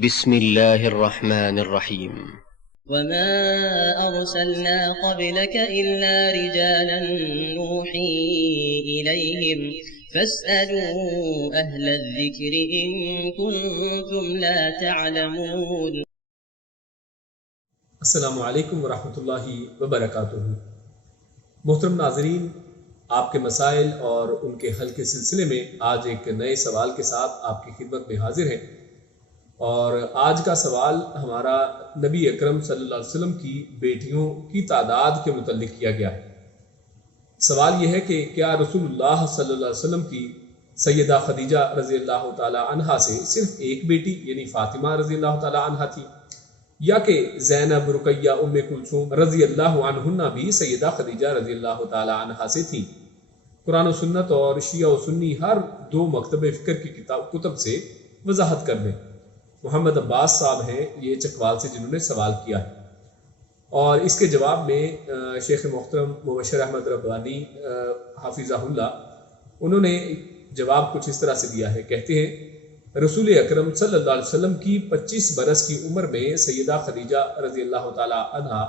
بسم الله الرحمن الرحيم. وما أرسلنا قبلك إلا رجالا نوحي إليهم فاسألوا أهل الذكر إن كنتم لا تعلمون. السلام علیکم ورحمۃ اللہ وبرکاتہ. محترم ناظرین، آپ کے مسائل اور ان کے حل کے سلسلے میں آج ایک نئے سوال کے ساتھ آپ کی خدمت میں حاضر ہیں. اور آج کا سوال ہمارا نبی اکرم صلی اللہ علیہ وسلم کی بیٹیوں کی تعداد کے متعلق کیا گیا ہے. سوال یہ ہے کہ کیا رسول اللہ صلی اللہ علیہ وسلم کی سیدہ خدیجہ رضی اللہ تعالی عنہا سے صرف ایک بیٹی یعنی فاطمہ رضی اللہ تعالی عنہا تھی، یا کہ زینب، رقیہ، ام کلثوم رضی اللہ عنہن بھی سیدہ خدیجہ رضی اللہ تعالی عنہا سے تھی؟ قرآن و سنت اور شیعہ و سنی ہر دو مکتب فکر کی کتب سے وضاحت کر دیں. محمد عباس صاحب ہیں یہ چکوال سے، جنہوں نے سوال کیا ہے، اور اس کے جواب میں شیخ محترم مبشر احمد ربانی حافظہ اللہ، انہوں نے جواب کچھ اس طرح سے دیا ہے. کہتے ہیں رسول اکرم صلی اللہ علیہ وسلم کی 25 برس کی عمر میں سیدہ خدیجہ رضی اللہ تعالی عنہا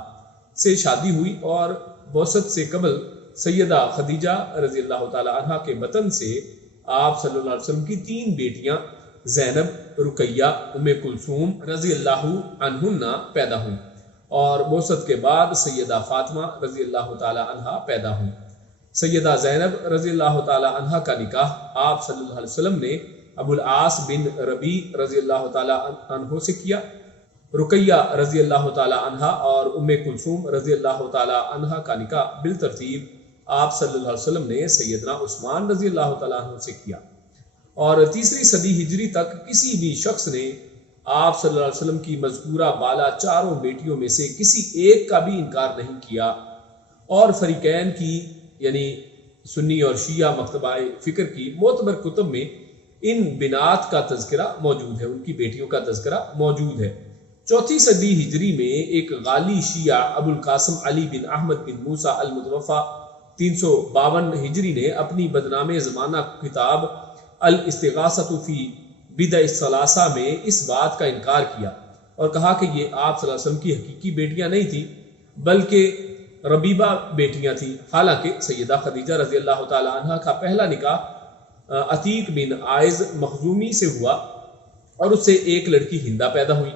سے شادی ہوئی، اور بعثت سے قبل سیدہ خدیجہ رضی اللہ تعالی عنہا کے بطن سے آپ صلی اللہ علیہ وسلم کی 3 بیٹیاں زینب، رقیہ، ام کلثوم رضی اللہ عنہن پیدا ہوئیں، اور بعثت کے بعد سیدہ فاطمہ رضی اللہ تعالی عنہا پیدا ہوئیں. سیدہ زینب رضی اللہ تعالی عنہا کا نکاح آپ صلی اللہ علیہ وسلم نے ابو العاص بن ربیع رضی اللہ تعالی عنہ سے کیا. رقیہ رضی اللہ تعالی عنہا اور ام کلثوم رضی اللہ تعالی عنہا کا نکاح بالترتیب آپ صلی اللہ علیہ وسلم نے سیدنا عثمان رضی اللہ تعالی عنہ سے کیا. اور 3 صدی ہجری تک کسی بھی شخص نے آپ صلی اللہ علیہ وسلم کی مذکورہ بالا 4 بیٹیوں میں سے کسی ایک کا بھی انکار نہیں کیا. اور فریقین کی یعنی سنی اور شیعہ مکتبہ فکر کی معتبر کتب میں ان بنات کا تذکرہ موجود ہے، ان کی بیٹیوں کا تذکرہ موجود ہے. 4 صدی ہجری میں ایک غالی شیعہ ابو القاسم علی بن احمد بن موسیٰ المتوفی 352 ہجری نے اپنی بدنام زمانہ کتاب الاستغاثۃ فی بدع الثلاثہ میں اس بات کا انکار کیا اور کہا کہ یہ آپ صلی اللہ علیہ وسلم کی حقیقی بیٹیاں نہیں تھیں بلکہ ربیبہ بیٹیاں تھیں. حالانکہ سیدہ خدیجہ رضی اللہ تعالی عنہا کا پہلا نکاح عتیق بن عائض مخزومی سے ہوا اور اس سے ایک لڑکی ہندہ پیدا ہوئی.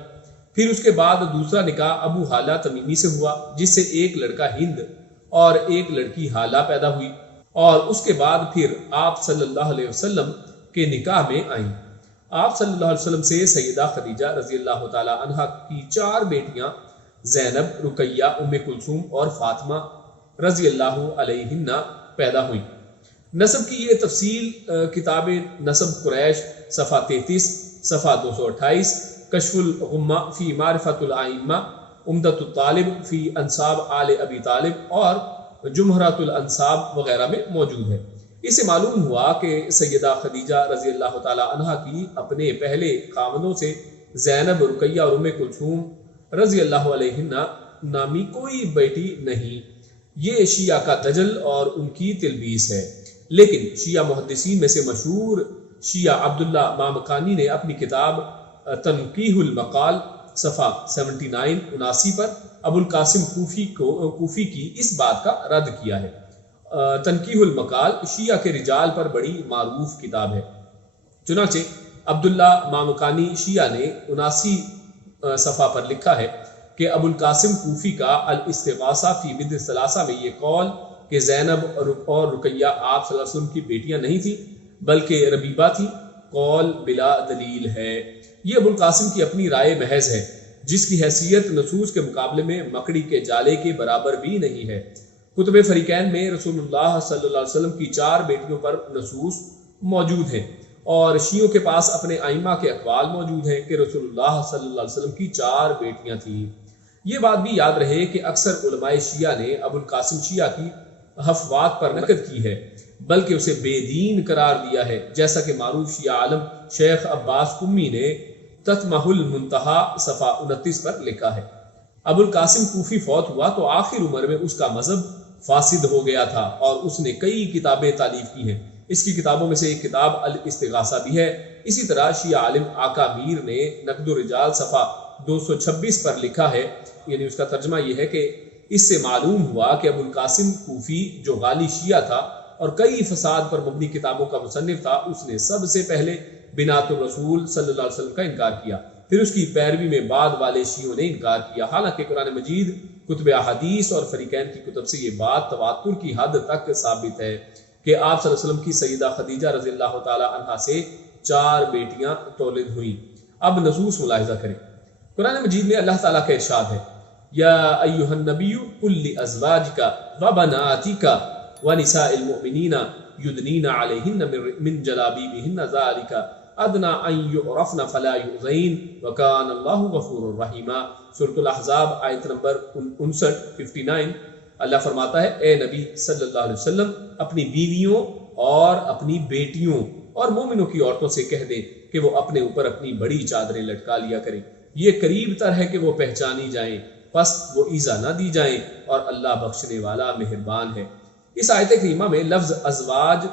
پھر اس کے بعد دوسرا نکاح ابو حالہ تمیمی سے ہوا جس سے ایک لڑکا ہند اور ایک لڑکی حالہ پیدا ہوئی، اور اس کے بعد پھر آپ صلی اللہ علیہ وسلم کے نکاح میں آئیں. آپ صلی اللہ علیہ وسلم سے سیدہ خدیجہ رضی اللہ تعالی عنہا کی 4 بیٹیاں زینب، رقیہ، ام کلثوم اور فاطمہ رضی اللہ علیہن پیدا ہوئیں. نسب کی یہ تفصیل کتاب نسب قریش صفحہ 33، صفحہ 228، کشف الغمہ فی معرفت الائمہ، عمدۃ الطالب فی انساب آل ابی طالب اور جمہرۃ الانساب وغیرہ میں موجود ہے. اس سے معلوم ہوا کہ سیدہ خدیجہ رضی اللہ تعالی عنہا کی اپنے پہلے خاوندوں سے زینب، رقیہ اور ام کلثوم رضی اللہ علیہن نامی کوئی بیٹی نہیں. یہ شیعہ کا دجل اور ان کی تلبیس ہے. لیکن شیعہ محدثین میں سے مشہور شیعہ عبداللہ مامکانی نے اپنی کتاب تنقیح المقال صفحہ 79-79 پر ابو القاسم کوفی کی اس بات کا رد کیا ہے. تنقیح المقال شیعہ کے رجال پر بڑی معروف کتاب ہے. چنانچہ عبداللہ مامکانی شیعہ نے 79 صفحہ پر لکھا ہے کہ ابو القاسم کوفی کا الاستغاثہ فی بدع الثلاثہ میں یہ قول کہ زینب اور رقیہ آپ صلی اللہ علیہ وسلم کی بیٹیاں نہیں تھیں بلکہ ربیبہ تھی، قول بلا دلیل ہے. یہ ابو القاسم کی اپنی رائے محض ہے جس کی حیثیت نصوص کے مقابلے میں مکڑی کے جالے کے برابر بھی نہیں ہے. کتب فریقین میں رسول اللہ صلی اللہ علیہ وسلم کی 4 بیٹیوں پر نصوص موجود ہیں، اور شیعوں کے پاس اپنے ائمہ کے اقوال موجود ہیں کہ رسول اللہ صلی اللہ علیہ وسلم کی 4 بیٹیاں تھیں. یہ بات بھی یاد رہے کہ اکثر علماء شیعہ نے ابو القاسم شیعہ کی حفوات پر نقد کی ہے بلکہ اسے بے دین قرار دیا ہے، جیسا کہ معروف شیعہ عالم شیخ عباس قمی نے تتمہ المنتہا صفحہ 29 پر لکھا ہے. ابو القاسم کوفی فوت ہوا تو آخر عمر میں اس کا مذہب فاسد ہو گیا تھا اور اس نے کئی کتابیں تالیف کی ہیں اس کی کتابوں میں سے ایک کتاب الاستغاثہ بھی ہے۔ اسی طرح شیعہ عالم آقا میر نے نقد الرجال صفحہ 226 پر لکھا ہے، یعنی اس کا ترجمہ یہ ہے کہ اس سے معلوم ہوا کہ ابو القاسم کوفی جو غالی شیعہ تھا اور کئی فساد پر مبنی کتابوں کا مصنف تھا، اس نے سب سے پہلے بنات الرسول صلی اللہ علیہ وسلم کا انکار کیا، پھر اس کی پیروی میں بعد والے شیعوں نے انکار کیا، حالانکہ قرآن مجید، کتب احادیث اور فریقین کی کتب سے یہ بات تواتر کی حد تک ثابت ہے کہ آپ صلی اللہ علیہ وسلم کی سیدہ خدیجہ رضی اللہ تعالی عنہا سے 4 بیٹیاں تولد ہوئیں۔ اب نصوص ملاحظہ کریں۔ قرآن مجید میں اللہ تعالیٰ کا ارشاد ہے، یا ایھا النبی قل لازواجک وبناتک ونساء المؤمنین یدنین علیہن من جلابیبہن ذالک ادنی ان یعرفن فلا یؤذین وکان اللہ غفورا رحیما۔ سورۃ الاحزاب آیت نمبر 59 اللہ فرماتا ہے، اے نبی صلی اللہ علیہ وسلم اپنی بیویوں اور اپنی بیٹیوں اور مومنوں کی عورتوں سے کہہ دیں کہ وہ اپنے اوپر اپنی بڑی چادریں لٹکا لیا کریں، یہ قریب تر ہے کہ وہ پہچانی جائیں، پس وہ ایذا نہ دی جائیں، اور اللہ بخشنے والا مہربان ہے۔ اس آیت کریمہ میں لفظ ازواج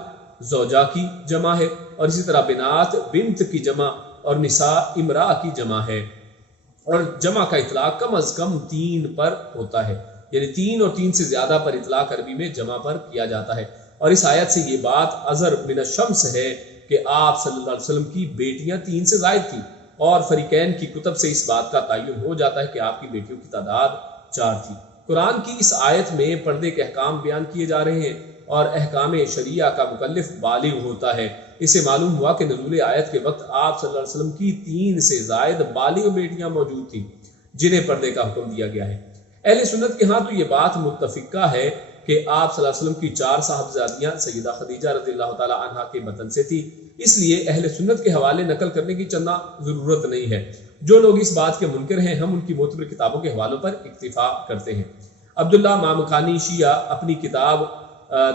زوجہ کی جمع ہے، اور اسی طرح بنات بنت کی جمع اور نساء امرأ کی جمع ہے، اور جمع کا اطلاق کم از کم 3 پر ہوتا ہے، یعنی 3 اور 3 سے زیادہ پر اطلاق عربی میں جمع پر کیا جاتا ہے۔ اور اس آیت سے یہ بات ازر من الشمس ہے کہ آپ صلی اللہ علیہ وسلم کی بیٹیاں 3 سے زائد تھیں، اور فریقین کی کتب سے اس بات کا تعین ہو جاتا ہے کہ آپ کی بیٹیوں کی تعداد 4 تھی۔ قرآن کی اس آیت میں پردے کے احکام بیان کیے جا رہے ہیں، اور احکام شریعہ کا مکلف بالغ ہوتا ہے۔ اس سے معلوم ہوا کہ نزول آیت کے وقت آپ صلی اللہ علیہ وسلم کی 3 سے زائد بالغ بیٹیاں موجود تھیں جنہیں پردے کا حکم دیا گیا ہے۔ اہل سنت کے ہاں تو یہ بات متفقہ ہے کہ آپ صلی اللہ علیہ وسلم کی 4 صاحبزادیاں سیدہ خدیجہ رضی اللہ تعالی عنہا کے بطن سے تھی، اس لیے اہل سنت کے حوالے نقل کرنے کی چندہ ضرورت نہیں ہے۔ جو لوگ اس بات کے منکر ہیں، ہم ان کی معتبر کتابوں کے حوالوں پر اکتفا کرتے ہیں۔ عبداللہ مامکانی شیعہ اپنی کتاب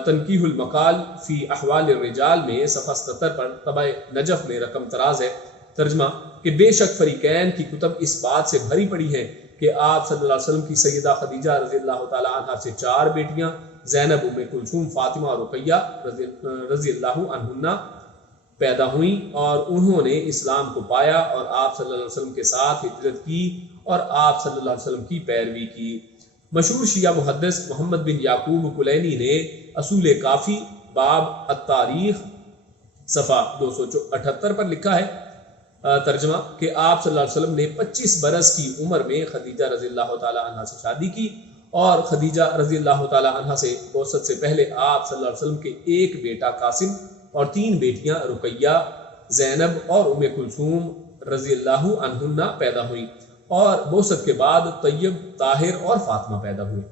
تنقیح المقال فی احوال الرجال میں صفحہ 77 پر طبع نجف میں رقم طراز ہے، ترجمہ کہ بے شک فریقین کی کتب اس بات سے بھری پڑی ہیں کہ آپ صلی اللہ علیہ وسلم کی سیدہ خدیجہ رضی اللہ تعالی عنہا سے 4 بیٹیاں زینب، ام کلثوم، فاطمہ اور رقیہ رضی اللہ عنہن پیدا ہوئیں، اور انہوں نے اسلام کو پایا اور آپ صلی اللہ علیہ وسلم کے ساتھ ہجرت کی اور آپ صلی اللہ علیہ وسلم کی پیروی کی۔ مشہور شیعہ محدث محمد بن یعقوب کلینی نے اصول کافی باب التاریخ صفحہ 278 پر لکھا ہے، ترجمہ کہ آپ صلی اللہ علیہ وسلم نے 25 برس کی عمر میں خدیجہ رضی اللہ تعالی عنہا سے شادی کی، اور خدیجہ رضی اللہ تعالی عنہا سے بعثت سے پہلے آپ صلی اللہ علیہ وسلم کے ایک بیٹا قاسم اور 3 بیٹیاں رقیہ، زینب اور ام کلثوم رضی اللہ عنہن پیدا ہوئیں، اور بعثت کے بعد طیب، طاہر اور فاطمہ پیدا ہوئے۔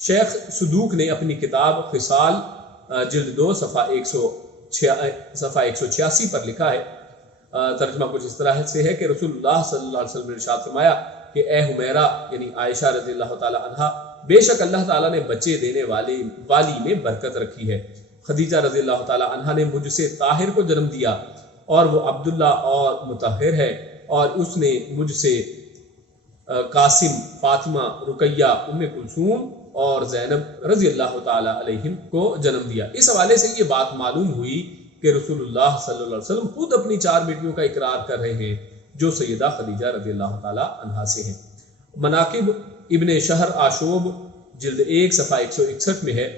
شیخ صدوق نے اپنی کتاب خصال جلد 2 صفحہ 186 پر لکھا ہے، ترجمہ کچھ اس طرح سے ہے کہ رسول اللہ صلی اللہ علیہ وسلم نے ارشاد فرمایا کہ اے حمیرہ یعنی عائشہ رضی اللہ تعالی عنہا، بے شک اللہ تعالیٰ نے بچے دینے والی میں برکت رکھی ہے۔ خدیجہ رضی اللہ تعالی عنہا نے مجھ سے طاہر کو جنم دیا، اور وہ عبداللہ اور مطہر ہے، اور اس نے مجھ سے قاسم، فاطمہ، رقیہ، ام کلثوم اور زینب رضی اللہ تعالی علیہم کو جنم دیا۔ اس حوالے سے یہ بات معلوم ہوئی کہ رسول اللہ صلی اللہ علیہ وسلم خود اپنی 4 بیٹیوں کا اقرار کر رہے ہیں جو سیدہ خدیجہ رضی اللہ تعالی عنہا سے ہیں۔ مناقب ابن شہر آشوب جلد 1 صفحہ 161 میں ہے،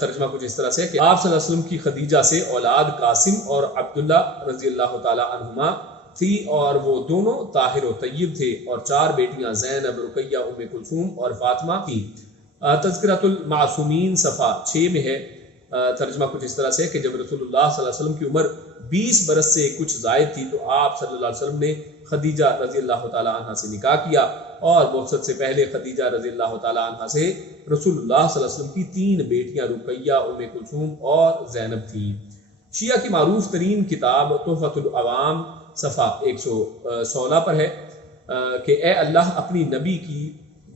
ترجمہ کچھ اس طرح سے کہ آپ صلی اللہ علیہ وسلم کی خدیجہ سے اولاد قاسم اور عبداللہ رضی اللہ تعالی عنہما تھی، اور وہ دونوں طاہر و طیب تھے، اور 4 بیٹیاں زینب، رقیہ، ام کلثوم اور فاطمہ تھیں۔ تذکرۃ المعصومین صفحہ 6 میں ہے، ترجمہ کچھ اس طرح سے کہ جب رسول اللہ صلی اللہ علیہ وسلم کی عمر 20 برس سے کچھ زائد تھی تو آپ صلی اللہ علیہ وسلم نے خدیجہ رضی اللہ تعالی عنہا سے نکاح کیا، اور بعثت سے پہلے خدیجہ رضی اللہ تعالی عنہا سے رسول اللہ صلی اللہ علیہ وسلم کی 3 بیٹیاں رقیہ، ام کلثوم اور زینب تھیں۔ شیعہ کی معروف ترین کتاب تحفۃ العوام صفحہ 116 پر ہے کہ اے اللہ اپنی نبی کی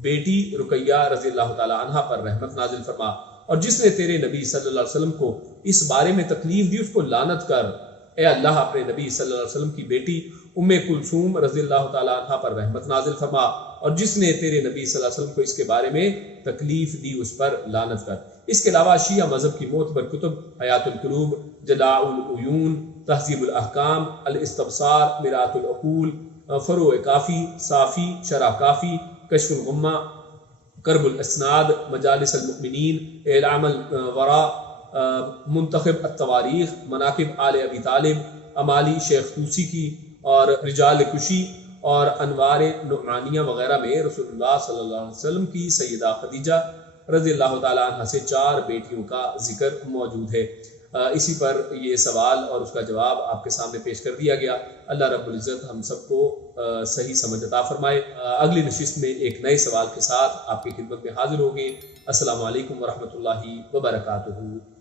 بیٹی رقیہ رضی اللہ تعالی عنہا پر رحمت نازل فرما، اور جس نے تیرے نبی صلی اللہ علیہ وسلم کو اس بارے میں تکلیف دی اس کو لعنت کر۔ اے اللہ اپنے نبی صلی اللہ علیہ وسلم کی بیٹی ام کلثوم رضی اللہ تعالی عنہا پر رحمت نازل فرما، اور جس نے تیرے نبی صلی اللہ علیہ وسلم کو اس کے بارے میں تکلیف دی اس پر لعنت کر۔ اس کے علاوہ شیعہ مذہب کی معتبر کتب حیات القلوب، جلاء العیون، تہذیب الاحکام، الاستبصار، مرآۃ العقول، فروع کافی، صافی، شرح کافی، کشف الغمہ، کرب الاسناد، مجالس المؤمنین، اعلام الورا، منتخب التواریخ، مناقب آل ابی طالب، امالی شیخ طوسی کی، اور رجال کشی اور انوار نعمانیہ وغیرہ میں رسول اللہ صلی اللہ علیہ وسلم کی سیدہ خدیجہ رضی اللہ تعالیٰ عنہ سے 4 بیٹیوں کا ذکر موجود ہے۔ اسی پر یہ سوال اور اس کا جواب آپ کے سامنے پیش کر دیا گیا۔ اللہ رب العزت ہم سب کو صحیح سمجھ عطا فرمائے۔ اگلی نشست میں ایک نئے سوال کے ساتھ آپ کی خدمت میں حاضر ہوں گے۔ السلام علیکم ورحمۃ اللہ وبرکاتہ۔